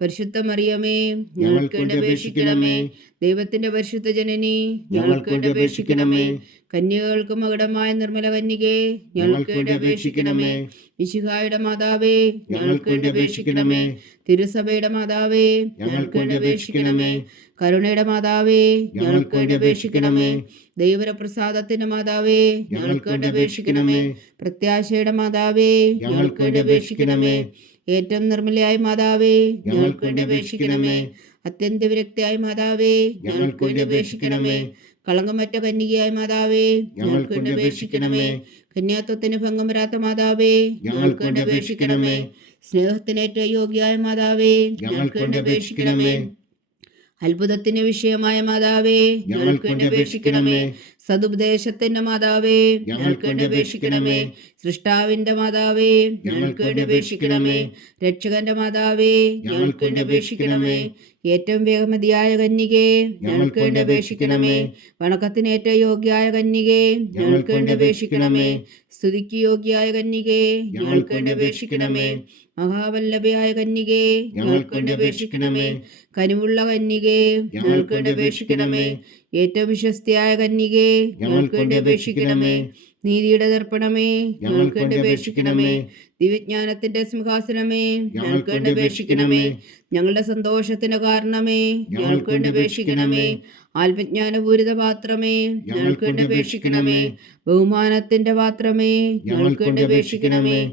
പരിശുദ്ധ മറിയമേ ഞങ്ങൾക്ക് വേണ്ടി അപേക്ഷിക്കണമേ. ദൈവത്തിന്റെ പരിശുദ്ധ ജനനി ഞങ്ങൾക്ക് വേണ്ടി അപേക്ഷിക്കണമേ. കന്യകൾക്ക് മകടമായ നിർമ്മല കന്യകെ ഞങ്ങൾക്ക് വേണ്ടി അപേക്ഷിക്കണമേ. വിശുഹായുടെ മാതാവേ ഞങ്ങൾക്ക് വേണ്ടി അപേക്ഷിക്കണമേ. തിരുസഭയുടെ മാതാവേ ഞങ്ങൾക്ക് വേണ്ടി അപേക്ഷിക്കണമേ. കരുണയുടെ മാതാവേ ഞങ്ങൾക്ക് വേണ്ടി അപേക്ഷിക്കണമേ. ദൈവപ്രസാദത്തിന്റെ മാതാവേ ഞങ്ങൾക്ക് വേണ്ടി അപേക്ഷിക്കണമേ. പ്രത്യാശയുടെ മാതാവേ ഞങ്ങൾക്ക് വേണ്ടി അപേക്ഷിക്കണമേ. ഏറ്റവും നിർമ്മലയായ മാതാവേ ഞങ്ങൾക്ക് വേണ്ടി അപേക്ഷിക്കണമേ. അത്യന്ത വിരക്തിയായ മാതാവേ ഞങ്ങൾക്ക് വേണ്ടി അപേക്ഷിക്കണമേ. കളങ്കമറ്റ കന്യകയായ മാതാവേ ഞങ്ങൾക്ക് വേണ്ടി അപേക്ഷിക്കണമേ. കന്യാത്വത്തിന് ഭംഗം വരാത്ത മാതാവേ ഞങ്ങൾക്ക് വേണ്ടി അപേക്ഷിക്കണമേ. സ്നേഹത്തിന് ഏറ്റവും യോഗ്യായ മാതാവേ ഞങ്ങൾക്ക് വേണ്ടി അപേക്ഷിക്കണമേ. അത്ഭുതത്തിന് വിഷയമായ മാതാവേ ഞങ്ങൾക്ക് വേണ്ടി അപേക്ഷിക്കണമേ. സതുപദേശത്തിന്റെ മാതാവേ ഞങ്ങൾക്ക് വേണ്ടി അപേക്ഷിക്കണമേ. സൃഷ്ടാവിന്റെ മാതാവേ ഞങ്ങൾക്ക് വേണ്ടി അപേക്ഷിക്കണമേ. രക്ഷകന്റെ മാതാവേ ഞങ്ങൾക്ക് വേണ്ടി അപേക്ഷിക്കണമേ. ഏറ്റവും വേഗമതിയായ കന്യകേ ഞങ്ങൾക്ക് വേണ്ടി അപേക്ഷിക്കണമേ. വണക്കത്തിന് ഏറ്റവും യോഗ്യായ കന്യകേ ഞങ്ങൾക്ക് വേണ്ടി അപേക്ഷിക്കണമേ. സ്തുതിക്ക് യോഗ്യായ കന്യകേ ഞങ്ങൾക്ക് വേണ്ടി അപേക്ഷിക്കണമേ. മഹാവല്ലഭയായ കന്യകേ ഞങ്ങൾക്ക് വേണ്ടി അപേക്ഷിക്കണമേ. കനിവുള്ള കന്യകേ ഞങ്ങൾക്ക് വേണ്ടി അപേക്ഷിക്കണമേ. ഏറ്റവും വിശ്വസ്തയായ കന്യകേ ഞങ്ങൾക്ക് വേണ്ടി അപേക്ഷിക്കണമേ. നീതിയുടെ ദർപ്പണമേ. ഞങ്ങൾക്ക് വേണ്ടി അപേക്ഷിക്കണമേ. ദിവ്യജ്ഞാനത്തിന്റെ സിംഹാസനമേ. ഞങ്ങൾക്ക് വേണ്ടി അപേക്ഷിക്കണമേ. ഞങ്ങളുടെ സന്തോഷത്തിന് കാരണമേ. ഞങ്ങൾക്ക് വേണ്ടി അപേക്ഷിക്കണമേ. ആത്മജ്ഞാനപൂരിത പാത്രമേ. ഞങ്ങൾക്ക് വേണ്ടി അപേക്ഷിക്കണമേ. ബഹുമാനത്തിന്റെ പാത്രമേ. ഞങ്ങൾക്ക് വേണ്ടി അപേക്ഷിക്കണമേ.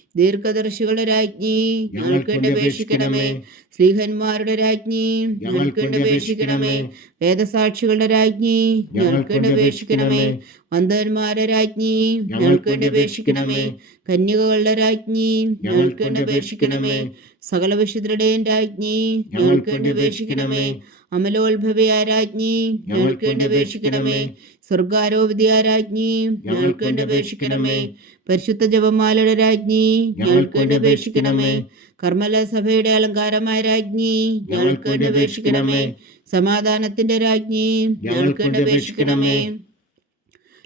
ദീർഘദർശികളുടെ രാജ്ഞി ഞങ്ങൾക്ക് വേണ്ടി അപേക്ഷിക്കണമേ. സ്ലീഹന്മാരുടെ രാജ്ഞി ഞങ്ങൾക്ക് വേണ്ടി അപേക്ഷിക്കണമേ. വേദസാക്ഷികളുടെ രാജ്ഞി ഞങ്ങൾക്ക് വേണ്ടി അപേക്ഷിക്കണമേ. വന്ധന്മാരുടെ രാജ്ഞി ഞങ്ങൾക്ക് വേണ്ടി അപേക്ഷിക്കണമേ. കന്യകകളുടെ രാജ്ഞി ഞങ്ങൾക്ക് വേണ്ടി അപേക്ഷിക്കണമേ. സകല വിശുദ്ധരുടെയും രാജ്ഞി ഞങ്ങൾക്ക് വേണ്ടി അപേക്ഷിക്കണമേ. അമലോത്ഭവയായ രാജ്ഞി ഞങ്ങൾക്ക് വേണ്ടി അപേക്ഷിക്കണമേ. സ്വർഗാരോപതിയായ രാജ്ഞി ഞങ്ങൾക്ക് വേണ്ടി അപേക്ഷിക്കണമേ. പരിശുദ്ധ ജപമാലയുടെ രാജ്ഞി ഞങ്ങൾക്ക് വേണ്ടി അപേക്ഷിക്കണമേ. കർമ്മല സഭയുടെ അലങ്കാരമായ രാജ്ഞി ഞങ്ങൾക്ക് വേണ്ടി അപേക്ഷിക്കണമേ. സമാധാനത്തിന്റെ രാജ്ഞി ഞങ്ങൾക്ക് വേണ്ടി അപേക്ഷിക്കണമേ.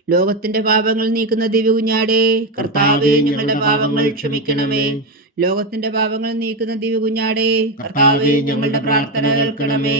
ലോകത്തിന്റെ പാപങ്ങൾ നീക്കുന്ന ദിവ്യകുഞ്ഞാടേ കർത്താവെ ഞങ്ങളുടെ പാപങ്ങൾ ക്ഷമിക്കണമേ. ലോകത്തിന്റെ പാപങ്ങൾ നീക്കുന്ന ദിവ്യകുഞ്ഞാടേ കർത്താവെ ഞങ്ങളുടെ പ്രാർത്ഥന കേൾക്കണമേ.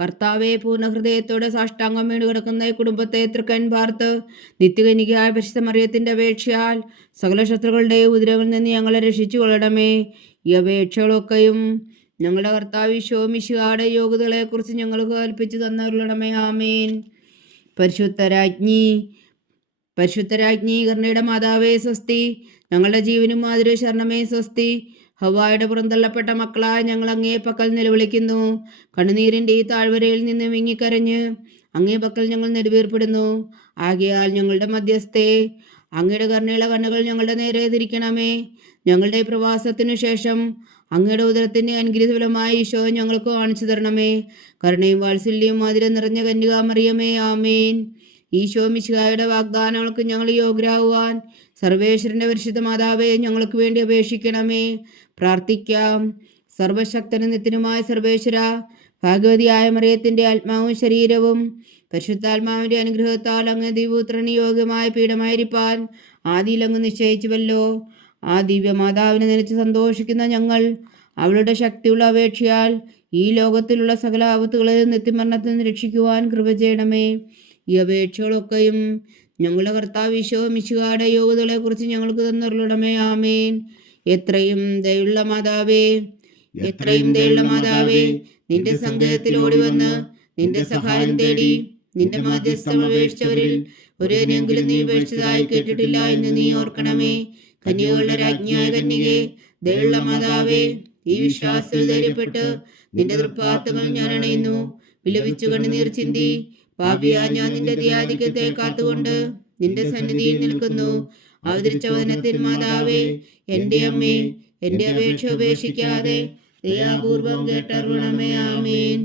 കർത്താവെ പൂർണ ഹൃദയത്തോടെ സാഷ്ടാംഗം വീണ് കിടക്കുന്ന കുടുംബത്തെ തൃക്കൻ പാർത്ത് നിത്യകനികയായ പരിശുദ്ധ മറിയത്തിന്റെ അപേക്ഷയാൽ സകല ശത്രുക്കളുടെ ഉദരങ്ങളിൽ നിന്ന് ഞങ്ങളെ രക്ഷിച്ചു കൊള്ളണമേ. ഈ അപേക്ഷകളൊക്കെയും ഞങ്ങളുടെ കർത്താവ് ഈശോ യോഗ്യതകളെ യോഗ്യതകളെക്കുറിച്ച് ഞങ്ങൾക്ക് കൽപ്പിച്ചു തന്നരുളണമേ. ആമേൻ. പരിശുദ്ധരാജ്ഞി കർണയുടെ മാതാവേ സ്വസ്തി. ഞങ്ങളുടെ ജീവനും മാതിരി ശരണമേ സ്വസ്തി. ഹവായുടെ പുറന്തള്ളപ്പെട്ട മക്കളായ ഞങ്ങൾ അങ്ങേ പക്കൽ നിലവിളിക്കുന്നു. കണ്ണുനീരിന്റെ ഈ താഴ്വരയിൽ നിന്ന് വിങ്ങിക്കരഞ്ഞ് അങ്ങേ പക്കൽ ഞങ്ങൾ നെടുവീർപ്പെടുന്നു. ആകയാൽ ഞങ്ങളുടെ മധ്യസ്ഥേ അങ്ങയുടെ കരുണയുള്ള കണ്ണുകൾ ഞങ്ങളുടെ നേരെ തിരിക്കണമേ. ഞങ്ങളുടെ പ്രവാസത്തിനു ശേഷം അങ്ങയുടെ ഉദരത്തിന്റെ അനുഗ്രഹഫലമായ ഈശോ ഞങ്ങൾക്ക് കാണിച്ചു തരണമേ. കരുണയും വാത്സല്യവും മധുരം നിറഞ്ഞ കന്യകാമറിയമേ ആമേൻ. ഈശോ മിശിഹായുടെ വാഗ്ദാനങ്ങൾക്ക് ഞങ്ങൾ യോഗ്യരാകുവാൻ സർവേശ്വരന്റെ പരിശുദ്ധ മാതാവേ ഞങ്ങൾക്ക് വേണ്ടി അപേക്ഷിക്കണമേ. പ്രാർത്ഥിക്കാം. സർവശക്തനും നിത്യനുമായ സർവേശ്വര ഭാഗവതിയായ മറിയത്തിന്റെ ആത്മാവും ശരീരവും പരിശുദ്ധാത്മാവിന്റെ അനുഗ്രഹത്താൽ അങ്ങ് ദിവപുത്രന് യോഗ്യമായ പീഠമായിരിക്കാൻ ആദിയിൽ അങ്ങ് നിശ്ചയിച്ചുവല്ലോ. ആ ദിവ്യമാതാവിനെ നനച്ച് സന്തോഷിക്കുന്ന ഞങ്ങൾ അവളുടെ ശക്തിയുള്ള അപേക്ഷയാൽ ഈ ലോകത്തിലുള്ള സകല ആപത്തുകളിൽ നിത്യമരണത്തിൽ നിന്ന് രക്ഷിക്കുവാൻ കൃപ ചെയ്യണമേ. ഈ അപേക്ഷകളൊക്കെയും ഞങ്ങളുടെ കർത്താവ് ഈശോ മിശുകാരുടെ യോഗ്യതകളെ കുറിച്ച് ഞങ്ങൾക്ക് തന്നുള്ളടമേ ആമേൻ. എത്രയും ദയുള്ള മാതാവേ എത്രയും ദയുള്ള മാതാവേ നിന്റെ സങ്കേതത്തിൽ ഓടി വന്ന് നിന്റെ സഹായം തേടി. നിന്റെ മാധ്യസ്ഥം അപേക്ഷിച്ചവരിൽ ഒരേനെങ്കിലും നീ ഉപേക്ഷിച്ചതായി കേട്ടിട്ടില്ല എന്ന് നീ ഓർക്കണമേ. കന്യകളുടെ രാജ്ഞിയായ കന്യകെ ദയുള്ള മാതാവേ ഈ വിശ്വാസത്തിൽ ധൈര്യപ്പെട്ട് നിന്റെ തൃപ്പാത്തങ്ങൾ ഞാൻ അണയുന്നു. വിലപിച്ചു കണ്ണുനീർ ചിന്തി. പാപിയാ ഞാൻ നിന്റെ ധ്യാധിക്യത്തെ കാത്തുകൊണ്ട് നിന്റെ സന്നിധിയിൽ നിൽക്കുന്നു. അവതരിച്ച വചനത്തിൽ മാതാവേ എന്റെ അമ്മേ എന്റെ അപേക്ഷ ഉപേക്ഷിക്കാതെ ദയാപൂർവം കേട്ടരുളണമേ ആമേൻ.